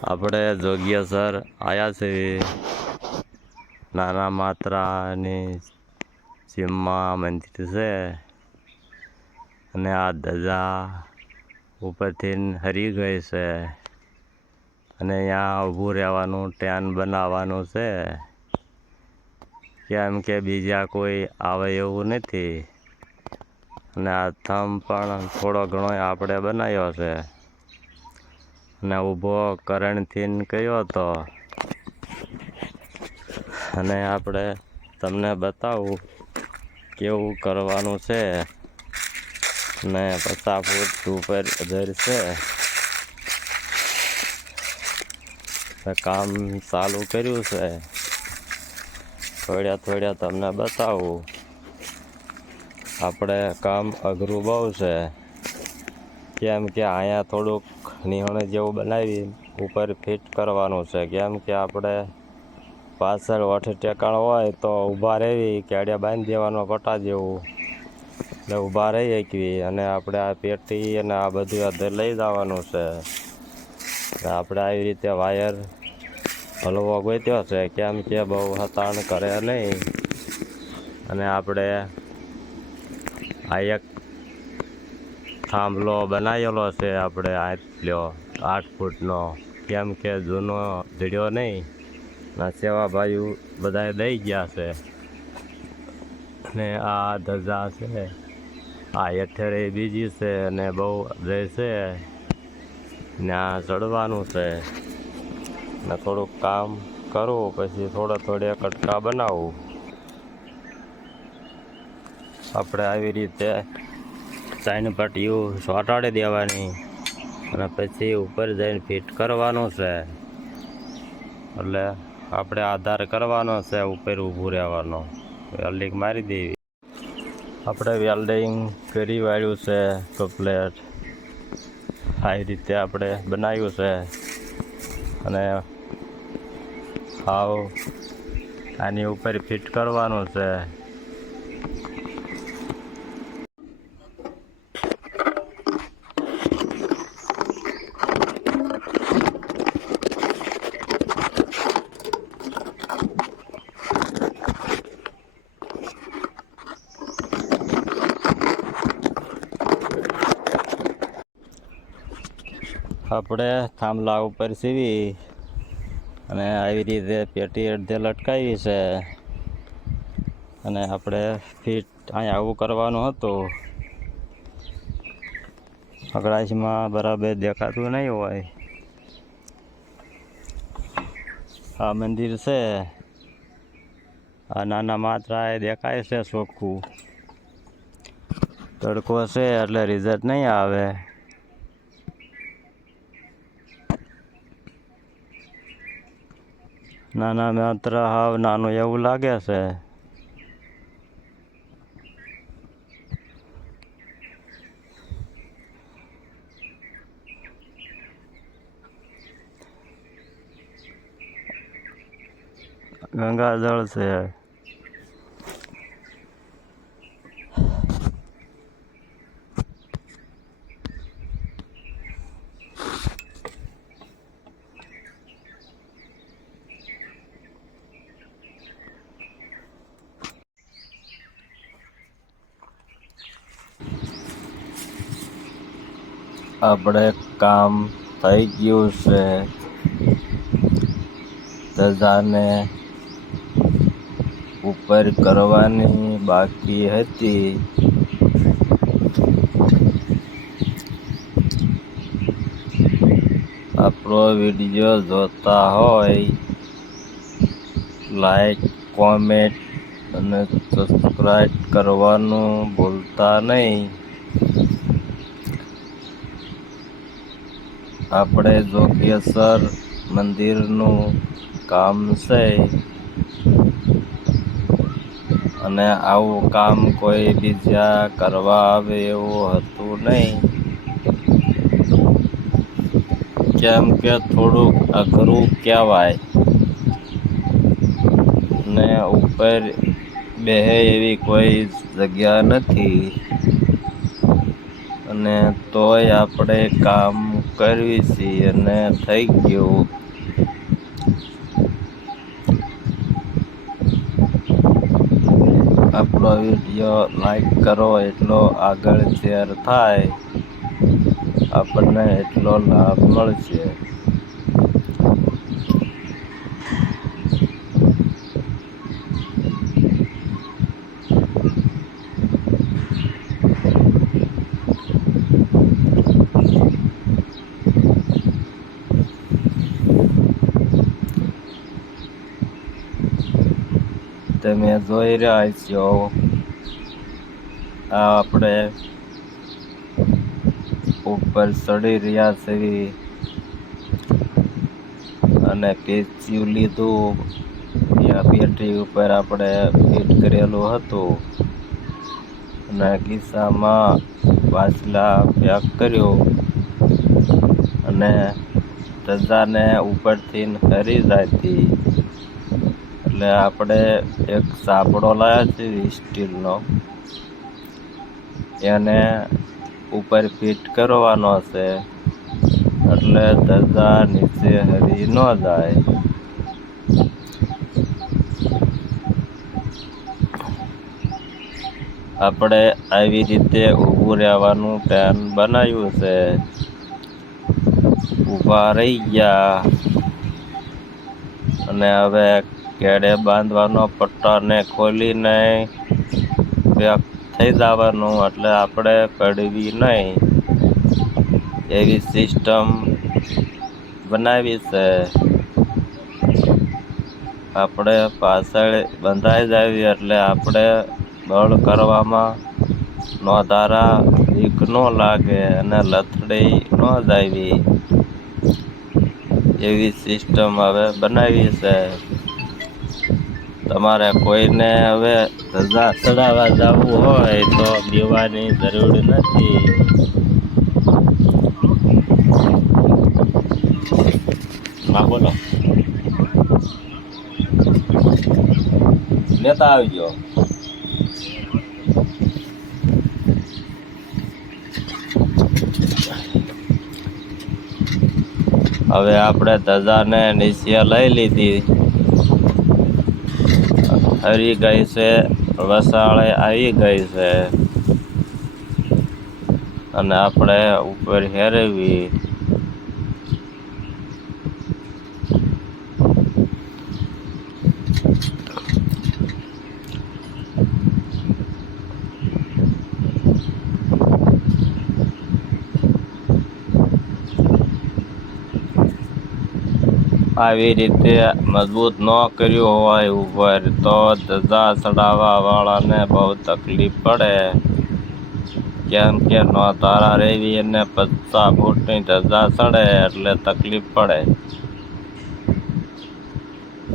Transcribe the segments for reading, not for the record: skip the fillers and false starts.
આપણે જોગિયાસર આવ્યા છે. નાના માત્રાની સીમમાં મંદિર છે અને આ ધજા ઉપરથી હરી ગઈ છે અને અહીંયા ઊભું રહેવાનું ટ્રેન બનાવવાનું છે, કેમ કે બીજા કોઈ આવે એવું નથી. અને આ થંભ પણ થોડો ઘણો આપણે બનાવ્યો છે અને ઊભો કરણથી કર્યો હતો. અને આપણે તમને બતાવું કેવું કરવાનું છે. ને 50 ફૂટ ઉપર છે, કામ ચાલુ કર્યું છે. થોડા તમને બતાવું. આપણે કામ અઘરું બહુ છે, કેમ કે અહીંયા થોડુંક નિહણ જેવું બનાવી ઉપર ફિટ કરવાનું છે. કેમ કે આપણે પાછળ ઓઠ ટેકાણ હોય તો ઊભા રહેવી, કેડિયા બાંધી દેવાનો પટા જેવું, એટલે ઊભા રહી શકવી. અને આપણે આ પેટી અને આ બધું અંદર લઈ જવાનું છે. આપણે આવી રીતે વાયર હલવો ગોત્યો છે, કેમ કે બહુ હતાણ કરે નહીં. અને આપણે આ એક થાંભલો બનાવેલો છે, આપણે 8 ફૂટનો, કેમ કે જૂનો ધીડ્યો નહીં. ના સેવાભાઈઓ બધા દઈ ગયા છે. અને આ ધજા છે, આ હેઠળ બીજી છે અને બહુ રહે છે. ત્યાં ચડવાનું છે ને થોડુંક કામ કરવું, પછી થોડે કટકા બનાવવું. આપણે આવી રીતે સાઈન પટ્ટીઓ ચોંટાડી દેવાની અને પછી ઉપર જઈને ફિટ કરવાનું છે. એટલે આપણે આધાર કરવાનો છે, ઉપર ઊભું રહેવાનો. વેલ્ડિંગ મારી દેવી. આપણે વેલ્ડિંગ કરી વાળ્યું છે કમ્પ્લેટ. આવી રીતે આપણે બનાવ્યું છે અને હાવ આની ઉપર ફિટ કરવાનું છે. આપણે થાંભલા ઉપર સીવી અને આવી રીતે પેટી અડધે લટકાવી છે. અને આપણે ફિટ અહીંયા આવું કરવાનું હતું. અકળાશમાં બરાબર દેખાતું નહીં હોય. આ મંદિર છે, આ નાના માત્રા એ દેખાય છે ચોખ્ખું. તડકો છે એટલે રિઝલ્ટ નહીં આવે. નાના માત્ર હાવ નાનું એવું લાગે છે. ગંગાજળ છે. આપણે કામ થઈ ગયું છે. ધજાને ઉપર કરવાની બાકી હતી. આપણો વિડીયો જોતા હોય લાઈક, કોમેન્ટ અને સબસ્ક્રાઈબ કરવાનું ભૂલતા નહીં. આપણે જોગેશ્વર મંદિરનું કામ છે અને આવું કામ કોઈ બીજા કરવા આવે એવું હતું નહીં. કેમ કે થોડુંક અઘરું કહેવાય ને ઉપર બેહે એવી કોઈ જગ્યા નથી. અને તોય આપણે કામ કરવી છે અને થઈ ગયું. આપણો વિડીયો લાઈક કરો એટલો આગળ શેર થાય, આપણને એટલો લાભ મળશે. તમે જોઈ રહ્યા છો આ આપણે ઉપર ચડી રહ્યા છીએ અને પેચ્યું લીધું. ત્યાં બેટરી ઉપર આપણે ફિટ કરેલું હતું અને ખિસ્સામાં વાસલા પેક કર્યો અને ધજાને ઉપરથી હરી જતી. એટલે આપણે એક સાપડો લાવ્યા છે સ્ટીલનો, એને ઉપર ફિટ કરવાનો છે એટલે ધજા નીચે હરી ન જાય. આપણે આવી રીતે ઊભું રહેવાનું પ્લાન બનાવ્યું છે. ઊભા રહી ગયા અને હવે કેડે બાંધવાનો પટ્ટાને ખોલીને પેક થઈ જવાનું, એટલે આપણે પડવી નહીં એવી સિસ્ટમ બનાવી છે. આપણે પાછળ બંધાઈ જાવી એટલે આપણે બળ કરવામાં નો ધારા બીક ન લાગે અને લથડી ન જાવી એવી સિસ્ટમ હવે બનાવી છે. તમારે કોઈને હવે ધજા ચડાવવા જવું હોય તો બીવાની જરૂર નથી. હા બોલો, નેતા આવજો. હવે આપણે ધજાને નીચે લઈ લીધી, હરી ગઈ છે, વસાળે આવી ગઈ છે અને આપણે ઉપર હેરવી. આવી રીતે મજબૂત ન કર્યું હોય ઉપર તો ધજા ચડાવવા વાળાને બહુ તકલીફ પડે, કેમ કે નો તારા રેવી અને 50 ફૂટની ધજા ચડે એટલે તકલીફ પડે.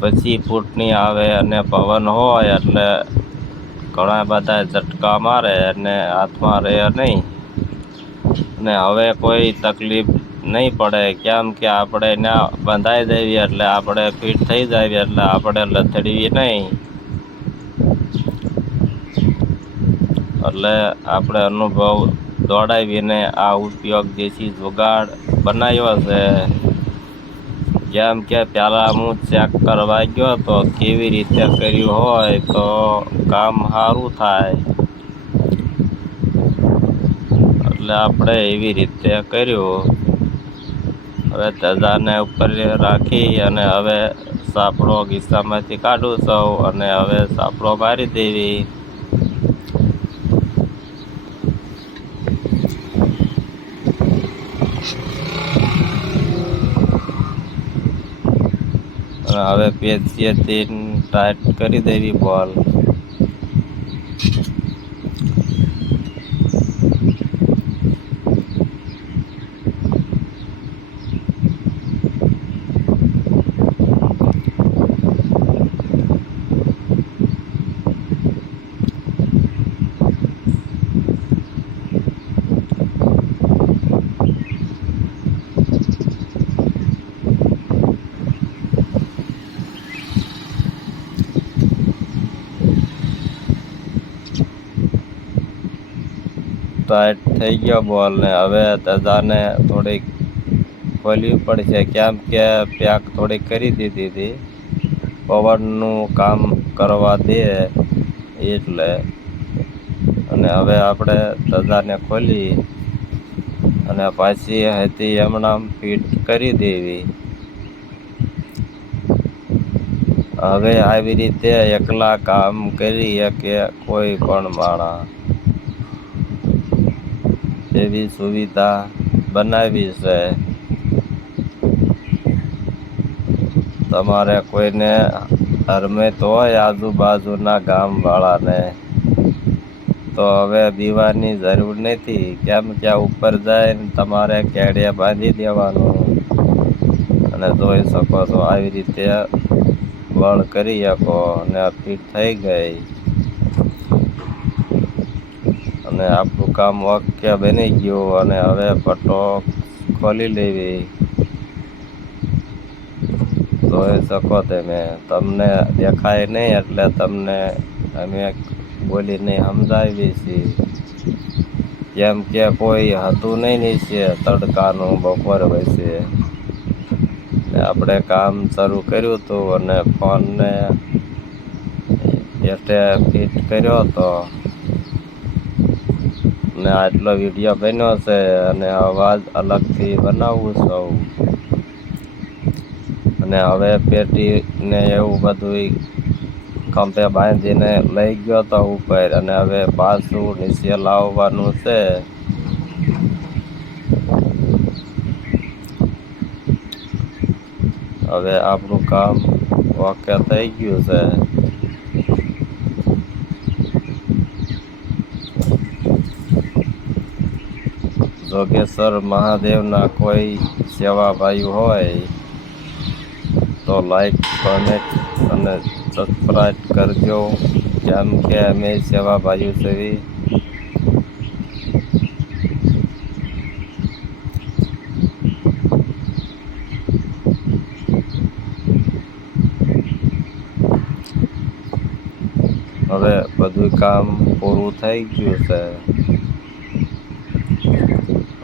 25 ફૂટની આવે અને પવન હોય એટલે ઘણા બધા ઝટકા મારે અને હાથમાં રહે નહીં. ને હવે કોઈ તકલીફ નહીં પડે, કેમ કે આપણે ત્યાં બંધાઈ દેવી એટલે આપણે ફિટ થઈ જાય એટલે આપણે લથડવી નહીં. એટલે આપણે અનુભવ દોડાવીને આ ઉપયોગ દેશી જુગાડ બનાવ્યો છે. કેમ કે પહેલાં હું ચેક કરવા ગયો તો કેવી રીતે કર્યું હોય તો કામ સારું થાય, એટલે આપણે એવી રીતે કર્યું. હવે ધજાને ઉપર રાખી અને હવે સાપડો ખિસ્સામાંથી કાઢું છું અને હવે સાપડો મારી દેવી. હવે પેચીએથી ટાઈટ કરી દેવી બોલ. ટાઈટ થઈ ગયો બોલ ને હવે ધજાને થોડીક ખોલવી પડશે, કેમ કે પેક થોડીક કરી દીધી હતી પવનનું કામ કરવા દે એટલે. અને હવે આપણે ધજાને ખોલી અને પાછી હતી હમણાં ફિટ કરી દેવી. હવે આવી રીતે એકલા કામ કરી શકે કોઈ પણ માણસ, એવી સુવિધા બનાવી છે. તમારે કોઈને હરમેત હોય આજુબાજુના ગામવાળાને, તો હવે બીવાની જરૂર નથી, કેમ કે ઉપર જઈને તમારે કેડે બાંધી દેવાનું. અને જોઈ શકો છો આવી રીતે બળ કરી શકો અને ફિટ થઈ ગઈ. અને આપણું કામ ઓકે બની ગયું. અને હવે પટ્ટો ખોલી લેવી. જોઈ શકો તમે, તમને દેખાય નહીં એટલે તમને અમે બોલીને સમજાવી છીએ. કેમ કે કોઈ હતું નહીં નીચે તડકાનું બપોર વચ્ચે. આપણે કામ શરૂ કર્યું હતું અને ફોનને એટલે ફિટ કર્યો હતો. ને આટલો વિડીયો બન્યો છે અને અવાજ અલગથી બનાવું છું. અને હવે પેટીને એવું બધું ખંભે બાંધીને લઈ ગયો તો ઉપર, અને હવે પાછું નીચે લાવવાનું છે. હવે આપણું કામ ઓકે થઈ ગયું છે. જોગેશ્વર મહાદેવના કોઈ સેવાભાઈ હોય તો લાઈક, કોમેન્ટ અને સબસ્ક્રાઈબ કરજો, કેમ કે અમે સેવાભાઈઓ છીએ. હવે બધું કામ પૂરું થઈ ગયું છે.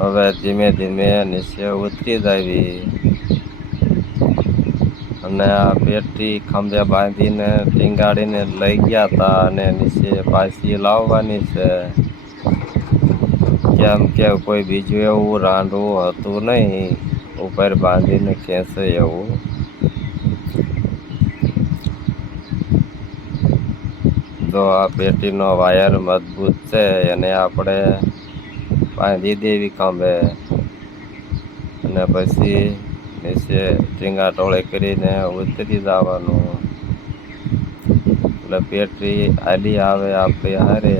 હવે ધીમે ધીમે નીચે ઉતરી જાવી. અને આ પેટી ખંભે બાંધીને ટીંગાડીને લઈ ગયા હતા અને નીચે પાછી લાવવાની છે. કેમ કે કોઈ બીજું એવું રાંધવું હતું નહીં ઉપર બાંધીને ખેંચે એવું. જો આ પેટીનો વાયર મજબૂત છે એને આપણે બાંધી દેવી ખંભે, અને પછી નીચે ટીંગાટોળી કરીને ઉતરી જવાનું. એટલે પેટી હાલી આવે આપણે હારે.